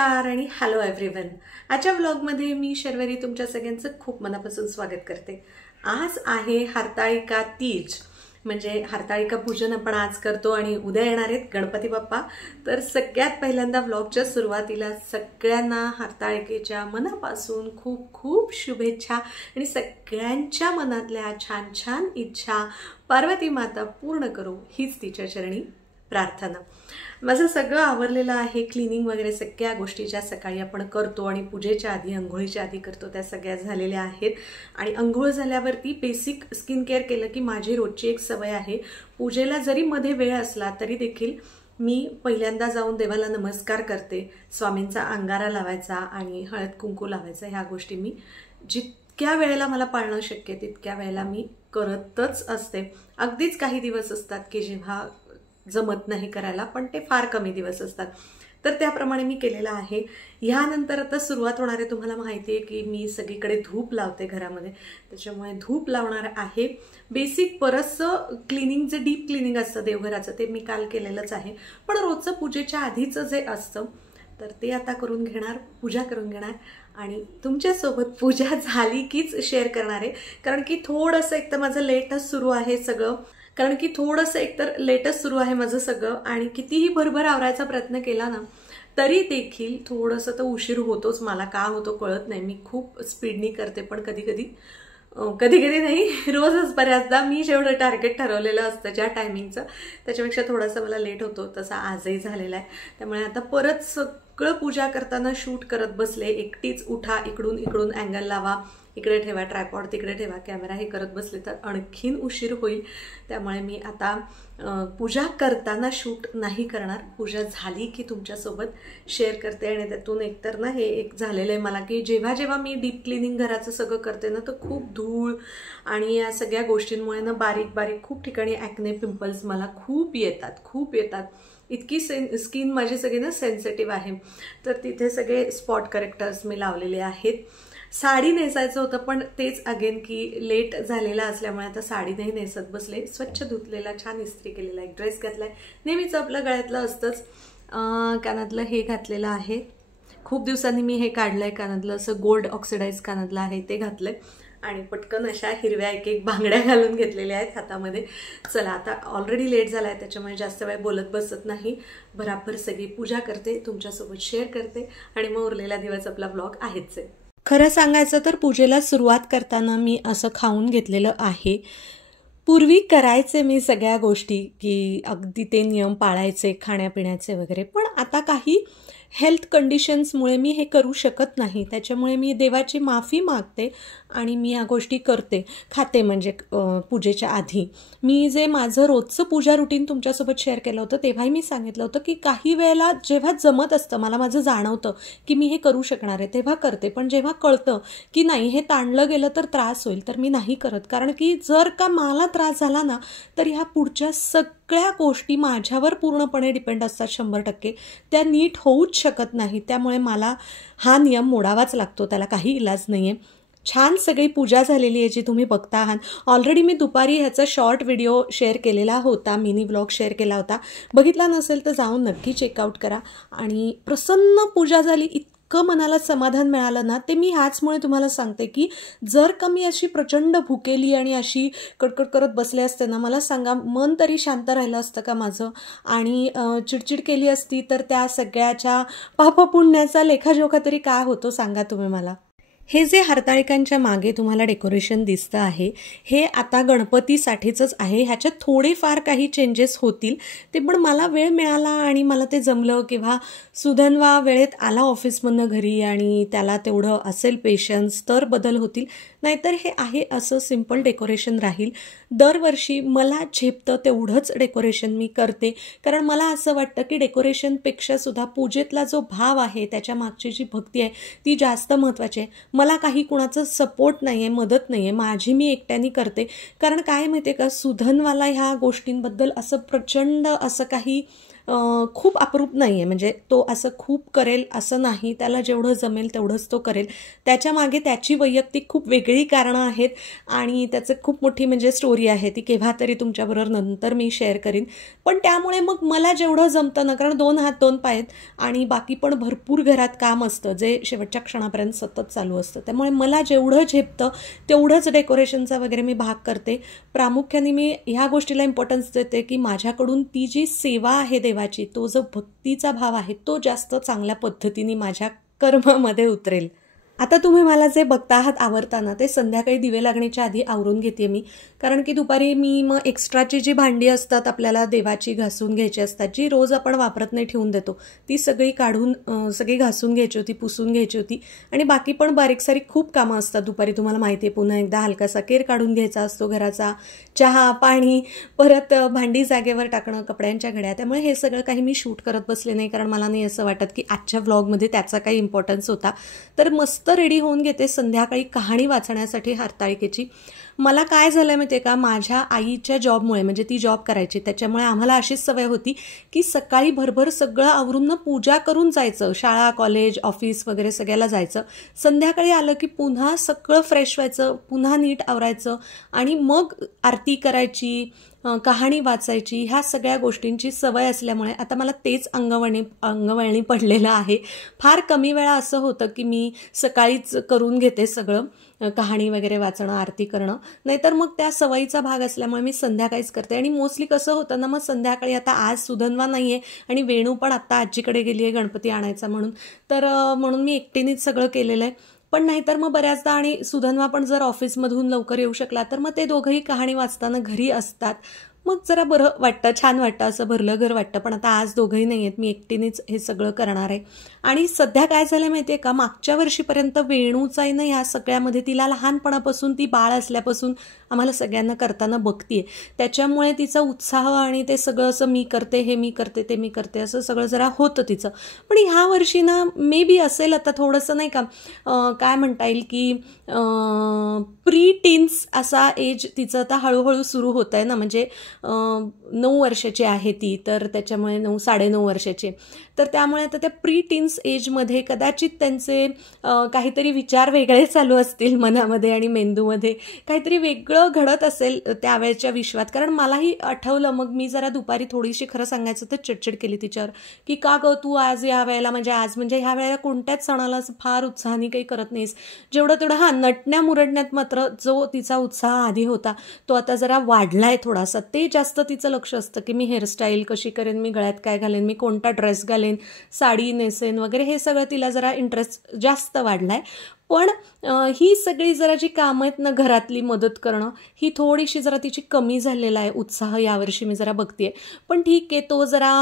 नमस्कार आणि hello everyone. आजच्या व्लॉगमध्ये मी शर्वरी तुमच्या सगळ्यांचं खूप मनापासून स्वागत करते। आज आहे हरताळिका तीज, म्हणजे हरताळिका पूजन आपण आज करतो आणि उद्या येणार आहेत गणपती बाप्पा। तर सगळ्यात पहिल्यांदा व्लॉगच्या सुरुवातीला सगळ्यांना हरताळिकेच्या मनापासून खूप खूप शुभेच्छा आणि सगळ्यांच्या मनातल्या छान छान इच्छा पार्वती माता पूर्ण करो हीच तिच्या चरणी प्रार्थना। माझं सगळं आवरलेलं आहे, क्लीनिंग वगैरे सगळ्या गोष्टी ज्या सकाळी आपण करतो आणि पूजेच्या आधी अंघोळीच्या आधी करतो त्या सगळ्या झालेल्या आहेत। आणि अंघोळ झाल्यावरती बेसिक स्किन केअर केलं की माझी रोजची एक सवय आहे, पूजेला जरी मध्ये वेळ असला तरी देखील मी पहिल्यांदा जाऊन देवाला नमस्कार करते, स्वामींचा अंगारा लावायचा आणि हळद कुंकू लावायचा। ह्या गोष्टी मी जितक्या वेळेला मला पाळणं शक्य तितक्या वेळेला मी करतच असते। अगदीच काही दिवस असतात की जेव्हा जमत नाही करायला, पण ते फार कमी दिवस असतात, तर त्याप्रमाणे मी केलेला आहे। ह्यानंतर आता सुरुवात होणार आहे, तुम्हाला माहिती आहे की मी सगळीकडे धूप लावते घरामध्ये, त्याच्यामुळे धूप लावणार आहे। बेसिक बरंचसं क्लिनिंग जे डीप क्लिनिंग असतं देवघराचं ते मी काल केलेलंच आहे, पण रोजचं पूजेच्या आधीचं जे असतं तर ते आता करून घेणार, पूजा करून घेणार आणि तुमच्यासोबत पूजा झाली कीच शेअर करणार आहे। कारण की थोडंसं एक तर माझं लेटच सुरू आहे सगळं, माझं सगळं आणि कितीही भरभर आवरायचा प्रयत्न केला ना तरी देखील थोडंसं तर उशीर होतोच। मला का होतो कळत नाही, मी खूप स्पीडनी करते, पण कधी कधी नाही, रोजच बऱ्याचदा मी जेवढं टार्गेट ठरवलेलं असतं ज्या टायमिंगचं त्याच्यापेक्षा थोडासा मला लेट होतो, तसा आजही झालेला आहे। त्यामुळे आता परत सगळं पूजा करताना शूट करत बसले, एकटीच उठा, इकडून अँगल लावा, इकडे ठेवा ट्रायपॉड, तिकडे ठेवा कॅमेरा, हे करत बसले तर आणखीन उशीर होईल। त्यामुळे मी आता पूजा करताना शूट नाही करणार, पूजा झाली की तुमच्यासोबत शेअर करते। आणि त्यातून एकतर ना हे एक झालेलं आहे मला की जेव्हा मी डीप क्लिनिंग घराचं सगळं करते ना तर खूप धूळ आणि या सगळ्या गोष्टींमुळे ना बारीक खूप ठिकाणी ॲक्ने पिंपल्स मला खूप येतात। इतकी स्किन माझी सगळी ना सेन्सिटिव्ह आहे, तर तिथे सगळे स्पॉट करेक्टर्स मी लावलेले आहेत। साडी नेसायचं होतं पण तेच अगेन की लेट झालेला असल्यामुळे आता साडी नाही नेसत बसले। स्वच्छ धुतलेला छान इस्त्री केलेला एक ड्रेस घातलाय, नेहमीच आपलं गळ्यातलं असतंच। कानातलं हे घातलेलं आहे, खूप दिवसांनी मी हे काढलंय कानातलं, असं गोल्ड ऑक्सिडाइज कानातलं आहे ते घातलंय आणि पटकन अशा हिरव्या एक बांगड्या घालून घेतलेल्या आहेत हातामध्ये। चला आता ऑलरेडी लेट झालाय त्याच्यामुळे जास्त वेळ बोलत बसत नाही, भराभर सगळी पूजा करते, तुमच्यासोबत शेअर करते आणि मग उरलेला दिवस आपला ब्लॉग आहेच आहे। खरं सांगायचं तर पूजेला सुरुवात करताना मी असं खाऊन घेतलेलं आहे। पूर्वी करायचे मी सगळ्या गोष्टी की अगदी ते नियम पाळायचे खाण्यापिण्याचे वगैरे, पण आता काही हेल्थ कंडिशन्समुळे मी हे करू शकत नाही, त्याच्यामुळे मी देवाची माफी मागते आणि मी या गोष्टी करते, खाते म्हणजे पूजेच्या आधी। मी जे माझं रोजचं पूजा रुटीन तुमच्यासोबत शेअर केलं होतं तेव्हाही मी सांगितलं होतं की काही वेळेला जेव्हा जमत असतं, मला माझं जाणवतं की मी हे करू शकणार आहे तेव्हा करते, पण जेव्हा कळतं की नाही हे ताणलं गेलं तर त्रास होईल तर मी नाही करत। कारण की जर का मला त्रास झाला ना तर ह्या पुढच्या सगळ्या गोष्टी माझ्यावर पूर्णपणे डिपेंड असतात, 100%, त्या नीट होऊच शकत नाही। त्यामुळे मला हा नियम मोडावाच लागतो, त्याला काही इलाज नाही आहे। छान सगळी पूजा झालेली आहे जी तुम्ही बघता आहात। ऑलरेडी मी दुपारी ह्याचा शॉर्ट व्हिडिओ शेअर केलेला होता, मिनी व्लॉग शेअर केला होता, बघितला नसेल तर जाऊन नक्की चेकआउट करा। आणि प्रसन्न पूजा झाली, इतकं मनाला समाधान मिळालं ना, ते मी ह्याचमुळे तुम्हाला सांगते की जर का मी अशी प्रचंड भुकेली आणि अशी कडकड करत बसले असते ना, मला सांगा मन तरी शांत राहिलं असतं का माझं? आणि चिडचिड केली असती तर त्या सगळ्याच्या पापपुण्याचा लेखाजोखा तरी काय होतो सांगा तुम्ही मला। हे जे हरताळिकांच्या मागे तुम्हाला डेकोरेशन दिसतं आहे हे आता गणपतीसाठीच आहे, ह्याच्यात थोडेफार काही चेंजेस होतील, ते पण मला वेळ मिळाला आणि मला ते जमलं किंवा सुधन्वा वेळेत आला ऑफिसमधनं घरी आणि त्याला तेवढं असेल पेशन्स तर बदल होतील, नाहीतर हे आहे असं सिंपल डेकोरेशन राहील। दरवर्षी मला झेपतं तेवढंच डेकोरेशन मी करते, कारण मला असं वाटतं की डेकोरेशनपेक्षा सुद्धा पूजेतला जो भाव आहे त्याच्या मागची जी भक्ती आहे ती जास्त महत्त्वाची आहे। मला काही कुणाचं सपोर्ट नाही आहे, मदत नाही आहे, माझी मी एकट्याने करते। कारण काय माहिती आहे का, सुधनवाला ह्या गोष्टींबद्दल असं प्रचंड असं काही खूप अप्रूप नाही आहे. म्हणजे तो असं खूप करेल असं नाही, त्याला जेवढं जमेल तेवढंच तो करेल. त्याच्यामागे त्याची वैयक्तिक खूप वेगळी कारणं आहेत आणि त्याचं खूप मोठी म्हणजे स्टोरी आहे. ती केव्हा तरी तुमच्याबरोबर नंतर मी शेअर करीन. पण त्यामुळे मग मला जेवढं जमतं ना, कारण 2 हात 2 पाय आहेत आणि बाकी पण भरपूर घरात काम असतं जे शेवटच्या क्षणापर्यंत सतत चालू असतं. त्यामुळे मला जेवढं झेपतं तेवढंच डेकोरेशनचा वगैरे मी भाग करते. प्रामुख्याने मी ह्या गोष्टीला इम्पॉर्टन्स देते की माझ्याकडून ती जी सेवा आहे देवाची, तो जो भक्तीचा भाव आहे तो जास्त चांगल्या पद्धतीने माझ्या कर्मामध्ये उतरेल. आता तुम्ही मला जे बघता आहात आवरताना ते संध्याकाळी दिवे लागण्याच्या आधी आवरून घेते मी, कारण की दुपारी मी मग एक्स्ट्राची जी भांडी असतात आपल्याला देवाची घासून घ्यायची असतात, जी रोज आपण वापरत नाही ठेवून देतो, ती सगळी काढून सगळी घासून घ्यायची होती, पुसून घ्यायची होती. आणि बाकी पण बारीक सारीक खूप कामं असतात दुपारी, तुम्हाला माहिती आहे. पुन्हा एकदा हलकासा केर काढून घ्यायचा असतो घराचा, चहा पाणी, परत भांडी जागेवर टाकणं, कपड्यांच्या घड्या. त्यामुळे हे सगळं काही मी शूट करत बसले नाही, कारण मला नाही असं वाटत की आजच्या व्लॉगमध्ये त्याचा काही इम्पॉर्टन्स होता. तर मस्त रेडी होऊन घेते संध्याकाळी कहाणी वाचण्यासाठी हरताळकेची. मला काय झालं माहिती आहे का, माझ्या आईच्या जॉबमुळे, म्हणजे ती जॉब करायची त्याच्यामुळे आम्हाला अशीच सवय होती की सकाळी भरभर सगळं आवरून पूजा करून जायचं, शाळा कॉलेज ऑफिस वगैरे सगळ्याला जायचं. संध्याकाळी आलं की पुन्हा सगळं फ्रेश व्हायचं, पुन्हा नीट आवरायचं आणि मग आरती करायची, कहाणी वाचायची. ह्या सगळ्या गोष्टींची सवय असल्यामुळे आता मला तेच अंगवळणी पडलेलं आहे. फार कमी वेळा असं होतं की मी सकाळीच करून घेते सगळं, कहाणी वगैरे वाचणं, आरती करणं. नाहीतर मग त्या सवयीचा भाग असल्यामुळे मी संध्याकाळीच करते. आणि मोस्टली कसं होतं ना, मग संध्याकाळी आता आज सुधन्वा नाही आहे आणि वेणू पण आत्ता आजीकडे गेली आहे गणपती आणायचा म्हणून, तर म्हणून मी एकटीनेच सगळं केलेलं आहे. पण नाहीतर मग बऱ्याचदा, आणि सुधन्वा पण जर ऑफिसमधून लवकर येऊ शकला तर मग ते दोघंही कहाणी वाचताना घरी असतात, मग जरा बरं वाटतं, छान वाटतं, असं भरलं घर वाटतं. पण आता आज दोघंही नाही आहेत, मी एकटीनेच हे सगळं करणार आहे. आणि सध्या काय झालं माहिती आहे का, मागच्या वर्षीपर्यंत वेणूचाही ना ह्या सगळ्यामध्ये, तिला लहानपणापासून, ती बाळ असल्यापासून आम्हाला सगळ्यांना करताना बघतीये, त्याच्यामुळे तिचा उत्साह आणि ते सगळं असं मी करते, हे मी करते, ते मी करते, असं सगळं जरा होतं तिचं. पण ह्या वर्षी ना मे बी असेल आता थोडंसं नाही का, काय म्हणता येईल की प्री टीन्स असा एज तिचं आता हळूहळू सुरू होत आहे ना. म्हणजे 9 वर्षाची आहे ती, तर त्याच्यामुळे 9-9.5 वर्षाचे, तर त्यामुळे आता त्या प्री टीन्स एजमध्ये कदाचित त्यांचे काहीतरी विचार वेगळे चालू असतील मनामध्ये आणि मेंदूमध्ये, काहीतरी वेगळं घडत असेल त्यावेळेच्या विश्वात. कारण मलाही आठवलं, मग मी जरा दुपारी थोडीशी खरं सांगायचं तर चिडचिड केली तिच्यावर की का गं तू आज या वेळेला, म्हणजे आज म्हणजे ह्या वेळेला कोणत्याच सणाला फार उत्साहाने काही करत नाहीस, जेवढं तेवढं हां नटण्या मुरडण्यात मात्र जो तिचा उत्साह आधी होता तो आता जरा वाढलाय थोडासा. ते जास्त तिचं लक्ष असतं की मी हेअरस्टाईल कशी करेन, मी गळ्यात काय घालेन, मी कोणता ड्रेस घालेन, साडी नेसेन वगैरे, हे सगळं तिला जरा इंटरेस्ट जास्त वाढलाय. पण ही सगळी जरा जी कामं आहेत ना घरातली मदत करणं, ही थोडीशी जरा तिची कमी झालेला आहे उत्साह यावर्षी मी जरा बघतेय. पण ठीक आहे,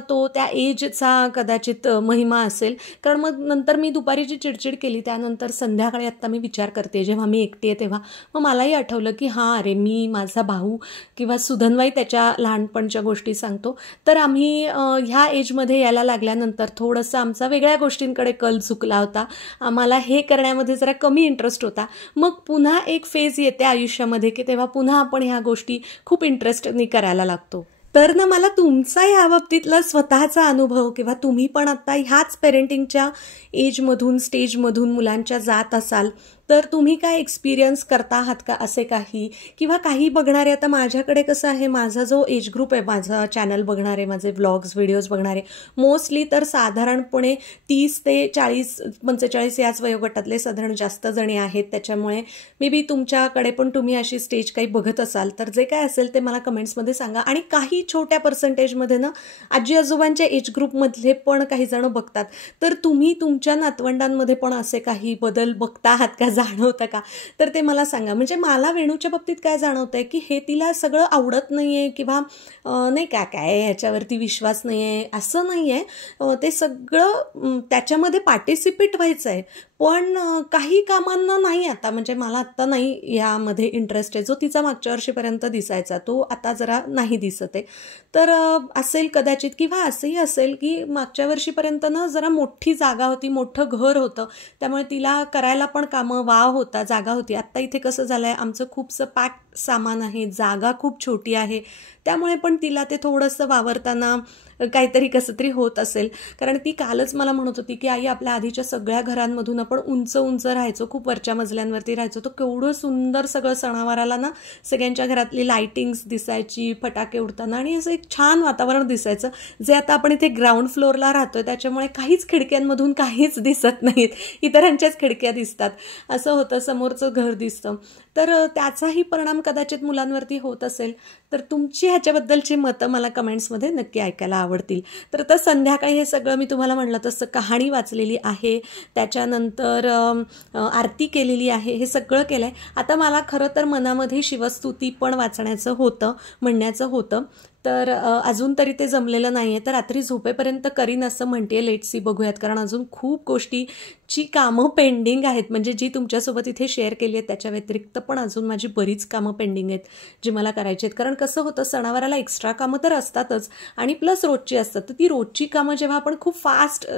तो त्या एजचा कदाचित महिमा असेल. कारण मग नंतर मी दुपारी जी चिडचिड केली त्यानंतर संध्याकाळी आत्ता मी विचार करते, जेव्हा मी एकटी आहे तेव्हा मग मलाही आठवलं की हां अरे, मी माझा भाऊ किंवा सुधन्वाई त्याच्या लहानपणच्या गोष्टी सांगतो, तर आम्ही ह्या एजमध्ये यायला लागल्यानंतर थोडंसं आमचा वेगळ्या गोष्टींकडे कल झुकला होता, आम्हाला हे करण्यामध्ये जरा कमी इंटरेस्ट होता. मग पुन्हा एक फेज येते आयुष्यामध्ये की तेव्हा पुन्हा आपण ह्या गोष्टी खूप इंटरेस्टने करायला लागतो. तर ना मला तुमचा ह्या बाबतीतला स्वतःचा अनुभव, किंवा तुम्ही पण आता ह्याच पेरेंटिंगच्या एजमधून स्टेजमधून मुलांच्या जात असाल तर तुम्ही काय एक्सपिरियन्स करता आहात का असे काही, किंवा काही बघणारे. आता माझ्याकडे कसं आहे, माझा जो एज ग्रुप आहे, माझा चॅनल बघणारे, माझे व्लॉग्स व्हिडिओज बघणारे मोस्टली तर साधारणपणे 30 ते 40-45 याच वयोगटातले साधारण जास्त जणी आहेत. त्याच्यामुळे मे बी तुमच्याकडे पण तुम्ही अशी स्टेज काही बघत असाल तर जे काय असेल ते मला कमेंट्समध्ये सांगा. आणि काही छोट्या पर्सेंटेजमध्ये ना आजी आजोबांच्या एज ग्रुपमधले पण काही जण बघतात, तर तुम्ही तुमच्या नातवंडांमध्ये पण असे काही बदल बघता आहात का, जाणवतं का, तर ते मला सांगा. म्हणजे मला वेणूच्या बाबतीत काय जाणवतंय की हे तिला सगळं आवडत नाहीये, किंवा नाही का काय ह्याच्यावरती विश्वास नाहीये असं नाहीये, ते सगळं त्याच्यामध्ये पार्टिसिपेट व्हायचं आहे. पण काही कामांना नाही आता, म्हणजे मला आत्ता नाही यामध्ये इंटरेस्ट आहे, जो तिचा मागच्या वर्षीपर्यंत दिसायचा तो आता जरा नाही दिसत आहे. तर असेल कदाचित, किंवा असंही असेल की मागच्या वर्षीपर्यंत ना जरा मोठी जागा होती, मोठं घर होतं, त्यामुळे तिला करायला पण कामं वाव होता, जागा होती. आत्ता इथे कसं झालं आहे, आमचं खूपसं पॅक सामान आहे, जागा खूप छोटी आहे, त्यामुळे पण तिला ते थोडंसं वावरताना काहीतरी कसं तरी होत असेल. कारण ती कालच मला म्हणत होती की आई, आपल्या आधीच्या सगळ्या घरांमधून आपण उंच उंच राहायचो, खूप वरच्या मजल्यांवरती राहायचो, तर केवढं सुंदर सगळं सणावाराला ना सगळ्यांच्या घरातली लाईटिंग्स दिसायची, फटाके उडताना, आणि असं एक छान वातावरण दिसायचं. जे आता आपण इथे ग्राउंड फ्लोअरला राहतोय त्याच्यामुळे काहीच खिडक्यांमधून काहीच दिसत नाहीत, इतरांच्याच खिडक्या दिसतात, असं होतं, समोरचं घर दिसतं. तर त्याचाही परिणाम कदाचित मुलांवरती होत असेल. तर तुमची ह्याच्याबद्दलची मतं मला कमेंट्समध्ये नक्की ऐकायला आवडतील. तर आता संध्याकाळी हे सगळं मी तुम्हाला म्हणलं तसं कहाणी वाचलेली आहे, त्याच्यानंतर आरती केलेली आहे, हे सगळं केलं आहे. आता मला खरं तर मनामध्ये शिवस्तुती पण वाचण्याचं होतं, म्हणण्याचं होतं. तर अजून तरी ते जमलेलं नाही आहे. तर रात्री झोपेपर्यंत करीन असं म्हणते. लेट्स सी, बघूयात. कारण अजून खूप गोष्टीची कामं पेंडिंग आहेत. म्हणजे जी तुमच्यासोबत इथे शेअर केली आहेत त्याच्या व्यतिरिक्त पण अजून माझी बरीच कामं पेंडिंग आहेत जी मला करायची आहेत. कारण कसं होतं, सणावाराला एक्स्ट्रा कामं तर असतातच आणि प्लस रोजची असतात. तर ती रोजची कामं जेव्हा आपण खूप फास्ट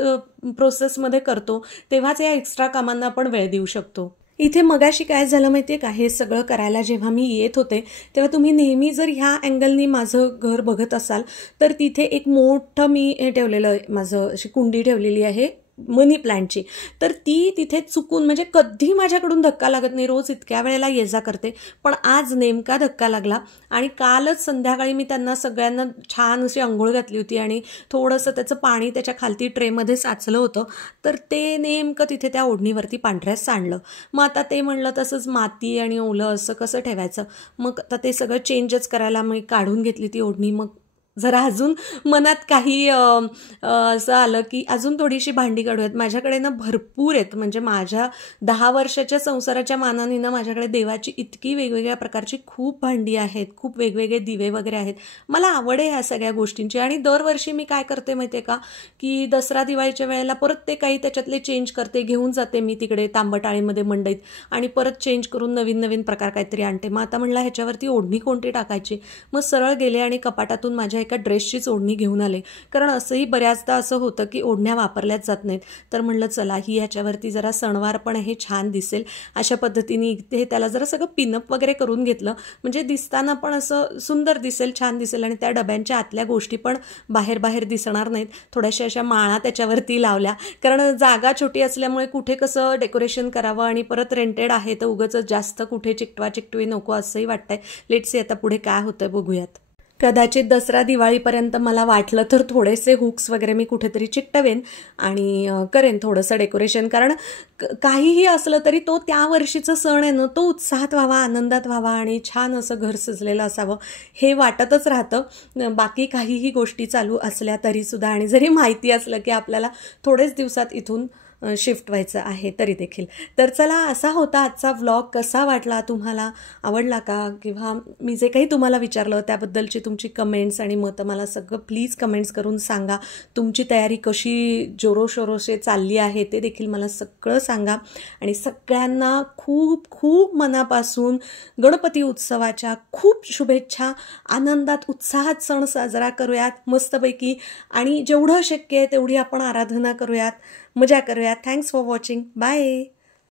प्रोसेसमध्ये करतो तेव्हाच या एक्स्ट्रा कामांना आपण वेळ देऊ शकतो. इथे मगाशी काय झालं माहिती आहे का, हे सगळं करायला जेव्हा मी येत होते तेव्हा तुम्ही नेहमी जर ह्या अँगलनी माझं घर बघत असाल तर तिथे एक मोठं मी हे ठेवलेलं, माझं अशी कुंडी ठेवलेली आहे मनी प्लांटची. तर ती तिथे चुकून, म्हणजे कधी माझ्याकडून धक्का लागत नाही, रोज इतक्या वेळेला ये जा करते, पण आज नेमका धक्का लागला. आणि कालच संध्याकाळी मी त्यांना सगळ्यांना छान अशी अंघोळ घातली होती आणि थोडंसं त्याचं पाणी त्याच्या खालती ट्रेमध्ये साचलं होतं. तर ते नेमकं तिथे त्या ओढणीवरती पांढऱ्यास सांडलं. मग आता ते म्हणलं तसंच माती आणि ओलं असं कसं ठेवायचं. मग आता ते सगळं चेंजच करायला मी काढून घेतली ती ओढणी. मग जरा अजून मनात काही असं आलं की अजून थोडीशी भांडी काढूयात. माझ्याकडे ना भरपूर आहेत, म्हणजे माझ्या 10 वर्षाच्या संसाराच्या मानाने ना माझ्याकडे देवाची इतकी वेगवेगळ्या प्रकारची खूप भांडी आहेत, खूप वेगवेगळे दिवे वगैरे आहेत. मला आवड आहे ह्या सगळ्या गोष्टींची. आणि दरवर्षी मी काय करते माहिती आहे का, की दसरा दिवाळीच्या वेळेला परत ते काही त्याच्यातले चेंज करते, घेऊन जाते मी तिकडे तांबटाळीमध्ये मंडईत आणि परत चेंज करून नवीन नवीन प्रकार काहीतरी आणते. मग आता म्हणलं ह्याच्यावरती ओढणी कोणती टाकायची. मग सरळ गेले आणि कपाटातून माझ्या एका ड्रेसचीच ओढणी घेऊन आले. कारण असंही बऱ्याचदा असं होतं की ओढण्या वापरल्याच जात नाहीत. तर म्हणलं चला ही ह्याच्यावरती जरा सणवार पण हे छान दिसेल अशा पद्धतीने इथे त्याला जरा सगळं पिनअप वगैरे करून घेतलं, म्हणजे दिसताना पण असं सुंदर दिसेल, छान दिसेल. आणि त्या डब्यांच्या आतल्या गोष्टी पण बाहेर बाहेर दिसणार नाहीत. थोड्याशा अशा माळा त्याच्यावरती लावल्या, कारण जागा छोटी असल्यामुळे कुठे कसं डेकोरेशन करावं, आणि परत रेंटेड आहे तर उगाच जास्त कुठे चिकटवा चिकटवी नको असंही वाटतंय. लेट्स सी आता पुढे काय होतंय बघूयात. कदाचित दसरा दिवाळीपर्यंत मला वाटलं तर थोडेसे हुक्स वगैरे मी कुठेतरी चिकटवेन आणि करेन थोडंसं डेकोरेशन. कारण काहीही असलं तरी तो त्या वर्षीचा सण आहे ना, तो उत्साहात व्हावा, आनंदात व्हावा आणि छान असं घर सजलेलं असावं हे वाटतच राहतं. बाकी काहीही गोष्टी चालू असल्या तरीसुद्धा, आणि जरी माहिती असलं की आपल्याला थोडेच दिवसात इथून शिफ्ट व्हायचं आहे तरी देखील. तर चला, असा होता आजचा व्लॉग. कसा वाटला तुम्हाला, आवडला का, किंवा मी जे काही तुम्हाला विचारलं त्याबद्दलची तुमची कमेंट्स आणि मतं मला सगळं प्लीज कमेंट्स करून सांगा. तुमची तयारी कशी जोरोशोरोशे चालली आहे ते देखील मला सगळं सांगा. आणि सगळ्यांना खूप खूप मनापासून गणपती उत्सवाच्या खूप शुभेच्छा. आनंदात उत्साहात सण साजरा करूयात मस्तपैकी, आणि जेवढं शक्य आहे तेवढी आपण आराधना करूयात, मजा करूयात. Thanks for watching. बाय.